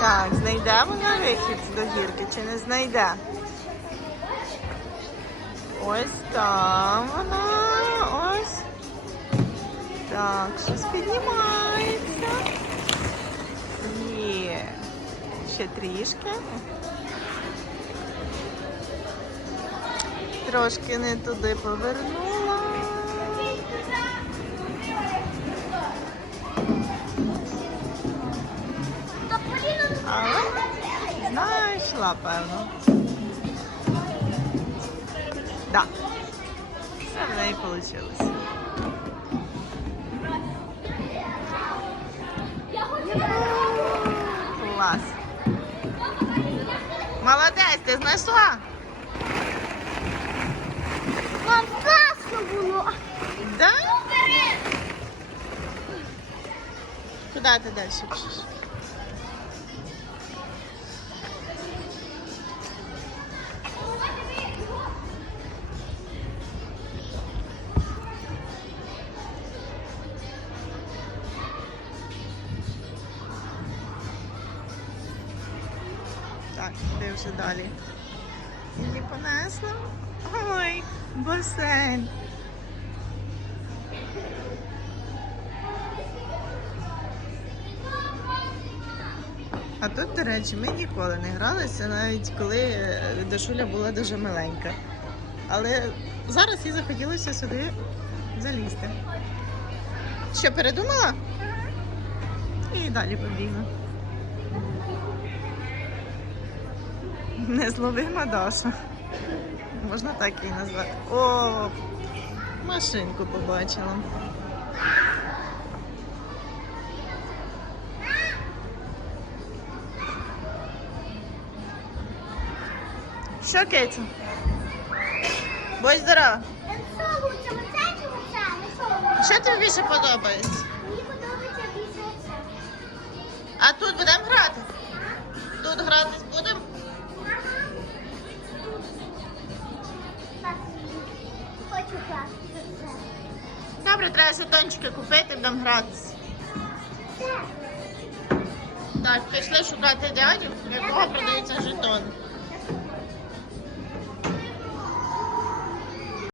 Так, знайде вона вихід до гірки чи не знайде? Ось там вона. Ось. Так, щось піднімається. Є. Ще трішки. Трошки не туди повернула. Але знайшла, певно. Так. Все в неї вийшло. Клас. Молодець, ти знайшла? Куди ти далі пішеш? Так, де вже далі? І понесла. Ой, басейн. А тут, до речі, ми ніколи не гралися, навіть коли е, Дашуля була дуже маленька. Але зараз їй захотілося сюди залізти. Що, передумала? І далі побігла. Незловима Даша. Можна так її назвати. О, машинку побачила. Що, Кетю? Будь здорова. Що тобі більше подобається? Мені подобається більше. А тут будемо грати? Тут гратись будемо? Хочу це. Добре, треба жетончики купити, будемо гратися. Так, пішли шукати дядю, в якого продаються жетони.